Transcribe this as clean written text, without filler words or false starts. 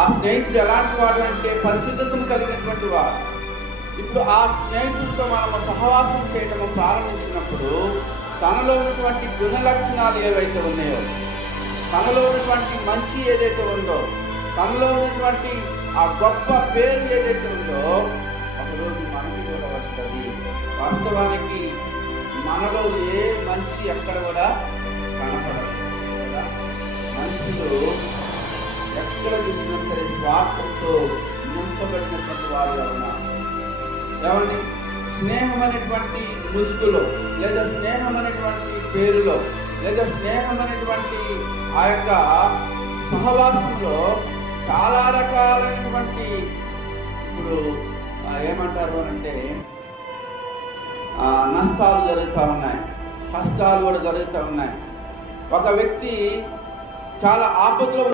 ఆ స్నేహితుడు ఎలాంటి వాడు అంటే పరిశుద్ధతను కలిగినటువంటి వాడు. ఇప్పుడు ఆ స్నేహితుడితో మనము సహవాసం చేయటము ప్రారంభించినప్పుడు తనలో ఉన్నటువంటి గుణ లక్షణాలు ఏవైతే ఉన్నాయో, తనలో ఉన్నటువంటి మంచి ఏదైతే ఉందో, తనలో ఉన్నటువంటి ఆ గొప్ప పేరు ఏదైతే ఉందో ఒకరోజు మనకి కూడా వస్తుంది. వాస్తవానికి మనలో ఏ మంచి ఎక్కడ కూడా కనపడదు కదా. మనుషులు ఎక్కడ చూసినా సరే స్వార్థంతో నింపబడినటువంటి వారుగా ఉన్నారు. ఏమండి, స్నేహం అనేటువంటి ముసుగులో, లేదా స్నేహం అనేటువంటి పేరులో, లేదా స్నేహం అనేటువంటి ఆ యొక్క సహవాసంలో చాలా రకాలైనటువంటి ఇప్పుడు ఏమంటారు అంటే నష్టాలు జరుగుతూ ఉన్నాయి, కష్టాలు కూడా జరుగుతూ ఉన్నాయి. ఒక వ్యక్తి చాలా ఆపదలో